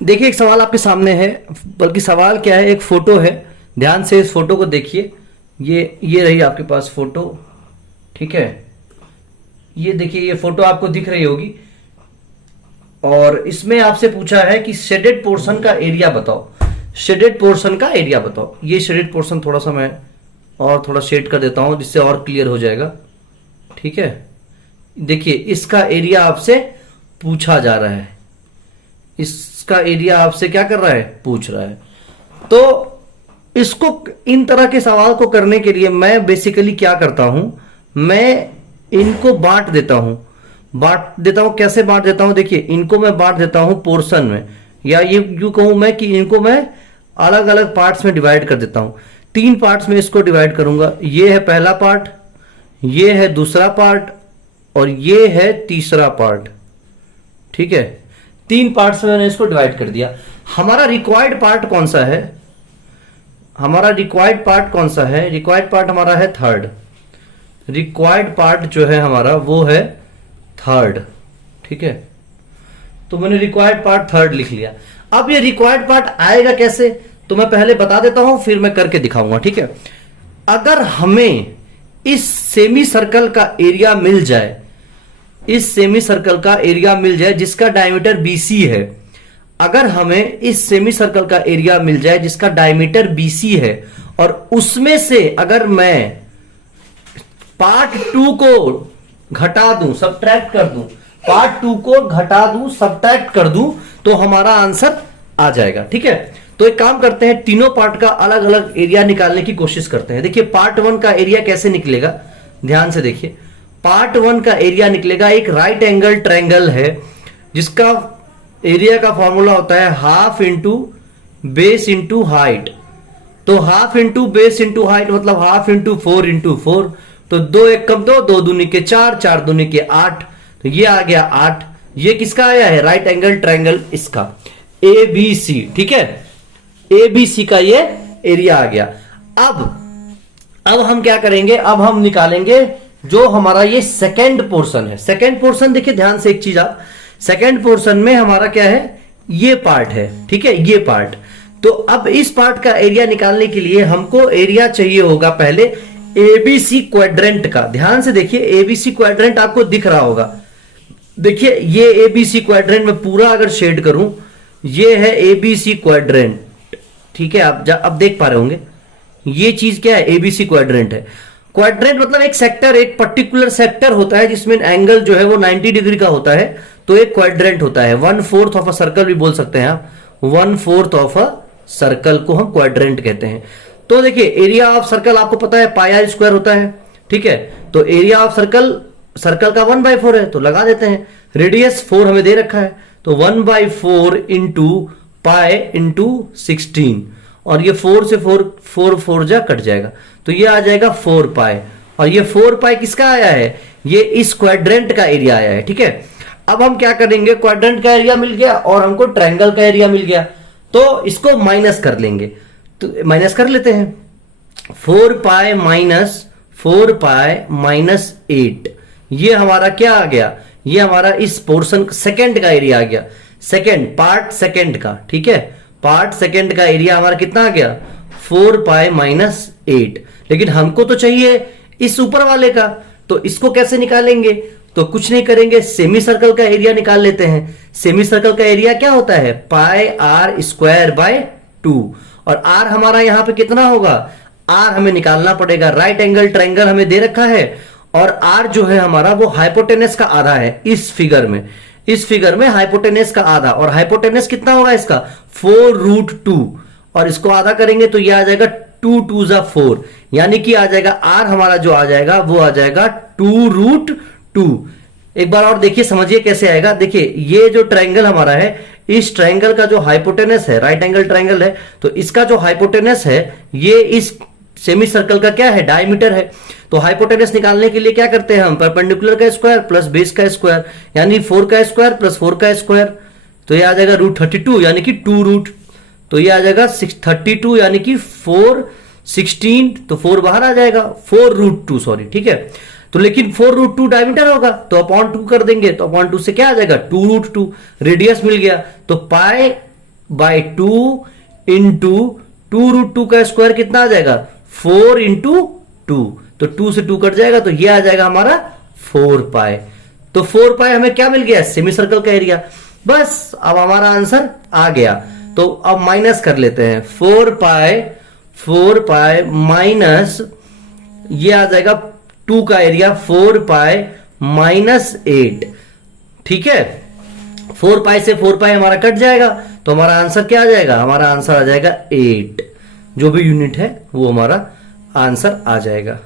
देखिए एक सवाल आपके सामने है, बल्कि सवाल क्या है, एक फोटो है। ध्यान से इस फोटो को देखिए। ये रही आपके पास फोटो, ठीक है। ये देखिए, ये फोटो आपको दिख रही होगी और इसमें आपसे पूछा है कि शेडेड पोर्शन का एरिया बताओ। शेडेड पोर्शन का एरिया बताओ। ये शेडेड पोर्शन थोड़ा सा मैं और थोड़ा शेड कर देता हूं जिससे और क्लियर हो जाएगा, ठीक है। देखिए इसका एरिया आपसे पूछा जा रहा है, इसका एरिया आपसे क्या कर रहा है, पूछ रहा है। तो इसको, इन तरह के सवाल को करने के लिए मैं बेसिकली क्या करता हूं, मैं इनको बांट देता हूं। कैसे बांट देता हूं, देखिए इनको मैं बांट देता हूं पोर्शन में, या ये यूं कहूं मैं कि इनको मैं अलग अलग पार्ट्स में डिवाइड कर देता हूं। 3 पार्ट्स में इसको डिवाइड करूंगा। ये है पहला पार्ट, ये है दूसरा पार्ट और ये है तीसरा पार्ट, ठीक है। 3 पार्ट्स में मैंने इसको डिवाइड कर दिया। हमारा रिक्वायर्ड पार्ट कौन सा है, रिक्वायर्ड पार्ट हमारा है थर्ड। रिक्वायर्ड पार्ट जो है हमारा वो है थर्ड, ठीक है। तो मैंने रिक्वायर्ड पार्ट थर्ड लिख लिया। अब ये रिक्वायर्ड पार्ट आएगा कैसे, तो मैं पहले बता देता हूं फिर मैं करके दिखाऊंगा, ठीक है। अगर हमें इस सेमी सर्कल का एरिया मिल जाए, जिसका डायमीटर BC है, अगर हमें इस सेमी सर्कल का एरिया मिल जाए जिसका डायमीटर BC है और उसमें से अगर मैं पार्ट 2 को घटा दूं, सब्ट्रैक्ट कर दूं, सब्ट्रैक्ट कर दूं, तो हमारा आंसर आ जाएगा, ठीक है। तो एक काम करते हैं, तीनों पार्ट का अलग अलग एरिया निकालने की कोशिश करते हैं। देखिए पार्ट 1 का एरिया कैसे निकलेगा, ध्यान से देखिए। पार्ट 1 का एरिया निकलेगा, एक राइट एंगल ट्रायंगल है जिसका एरिया का फॉर्मूला होता है half into base into height. तो half into base into height मतलब हाफ इंटू 4 इंटू 4। तो 2 1 कम 2, 2 दूनी के 4, 4 दूनी के 8, तो ये आ गया 8। ये किसका आया है, राइट एंगल ट्रायंगल, इसका ABC, ठीक है। ABC का ये एरिया आ गया। अब हम क्या करेंगे, अब हम निकालेंगे जो हमारा ये सेकंड पोर्शन है। सेकंड पोर्शन देखिए ध्यान से एक चीज, आप सेकंड पोर्शन में हमारा क्या है, ये पार्ट है, ठीक है, ये पार्ट। तो अब इस पार्ट का एरिया निकालने के लिए हमको एरिया चाहिए होगा पहले ABC क्वाड्रेंट का। ध्यान से देखिए, ABC क्वाड्रेंट आपको दिख रहा होगा। देखिए ये ABC क्वाड्रेंट में पूरा अगर शेड करूं, ये है ABC क्वाड्रेंट, ठीक है। आप अब देख पा रहे होंगे ये चीज क्या है, ABC क्वाड्रेंट है। क्वाड्रेंट मतलब एक सेक्टर, एक पर्टिकुलर सेक्टर होता है जिसमें एंगल जो है वो 90 डिग्री का होता है, तो एक क्वाड्रेंट होता है। 1/4 ऑफ अ सर्कल भी बोल सकते हैं आप, 1/4 ऑफ अ सर्कल को हम क्वाड्रेंट कहते हैं। तो देखिए एरिया ऑफ सर्कल आपको पता है पाई स्क्वायर होता है, ठीक है। तो एरिया ऑफ सर्कल का 1/4 है, तो लगा देते हैं। रेडियस 4 हमें दे रखा है, तो 1/4 इंटू पाई इंटू 16, और ये 4 से 4 जा कट जाएगा, तो ये आ जाएगा 4 पाई। और ये 4 पाई किसका आया है, ये इस क्वाड्रेंट का एरिया आया है, ठीक है। अब हम क्या करेंगे, क्वाड्रेंट का एरिया मिल गया और हमको ट्रायंगल का एरिया मिल गया, तो इसको माइनस कर लेंगे। तो माइनस कर लेते हैं, 4 पाई माइनस 8, ये हमारा क्या आ गया, ये हमारा इस पोर्शन सेकंड का एरिया आ गया, पार्ट सेकंड का, ठीक है। पार्ट सेकंड का एरिया हमारा कितना आ गया, 4 पाई माइनस 8। लेकिन हमको तो चाहिए इस ऊपर वाले का, तो इसको कैसे निकालेंगे, तो कुछ नहीं करेंगे, सेमी सर्कल का एरिया निकाल लेते हैं। सेमी सर्कल का एरिया क्या होता है, पाई r स्क्वायर बाय 2, और r हमारा यहां पे कितना होगा, r हमें निकालना पड़ेगा। राइट एंगल ट्रायंगल हमें दे रखा है और r जो है हमारा वो हाइपोटेनस का आधा है। इस फिगर में हाइपोटेनस का आधा, और हाइपोटेनस कितना होगा इसका, 4√2, और इसको आधा करेंगे तो ये आ जाएगा 2 2 4, यानी कि आ जाएगा r हमारा जो आ जाएगा वो आ जाएगा 2√2। एक बार और देखिए, समझिए कैसे आएगा। देखिए ये जो ट्रायंगल हमारा है, इस ट्रायंगल का जो हाइपोटेनस है, राइट एंगल ट्रायंगल है, तो इसका जो हाइपोटेनस है ये इस सेमी सर्कल का क्या है, डायमीटर है। तो हाइपोटेनस निकालने के लिए क्या करते हैं हम, परपेंडिकुलर का स्क्वायर प्लस बेस का स्क्वायर, यानी 4 का स्क्वायर प्लस 4 का स्क्वायर, तो ये आ जाएगा √32 यानी कि 2 रूट, तो ये आ जाएगा 32 यानी कि 416, तो 4 बाहर आ जाएगा, 4√2 सॉरी, ठीक है। तो लेकिन 4√2 डायमीटर होगा तो अपॉन 2 कर देंगे, तो अपॉन 2 से क्या आ जाएगा, 2√2। रेडियस मिल गया, तो पाई बाय 2 इंटू 2√2 का स्क्वायर कितना आ जाएगा 4 इंटू 2, तो 2 से 2 कट जाएगा तो ये आ जाएगा हमारा 4 पाई। तो 4 पाई हमें क्या मिल गया, सेमी सर्कल का एरिया। बस अब हमारा आंसर आ गया। तो अब माइनस कर लेते हैं, 4 पाई माइनस ये आ जाएगा 2 का एरिया 4 पाई माइनस 8। ठीक है, 4 पाई से 4 पाई हमारा कट जाएगा तो हमारा आंसर क्या आ जाएगा, हमारा आंसर आ जाएगा 8। जो भी यूनिट है वो हमारा आंसर आ जाएगा।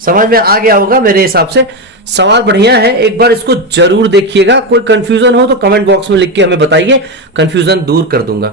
समझ में आ गया होगा मेरे हिसाब से। सवाल बढ़िया है, एक बार इसको जरूर देखिएगा। कोई कंफ्यूजन हो तो कमेंट बॉक्स में लिख के हमें बताइए, कंफ्यूजन दूर कर दूंगा।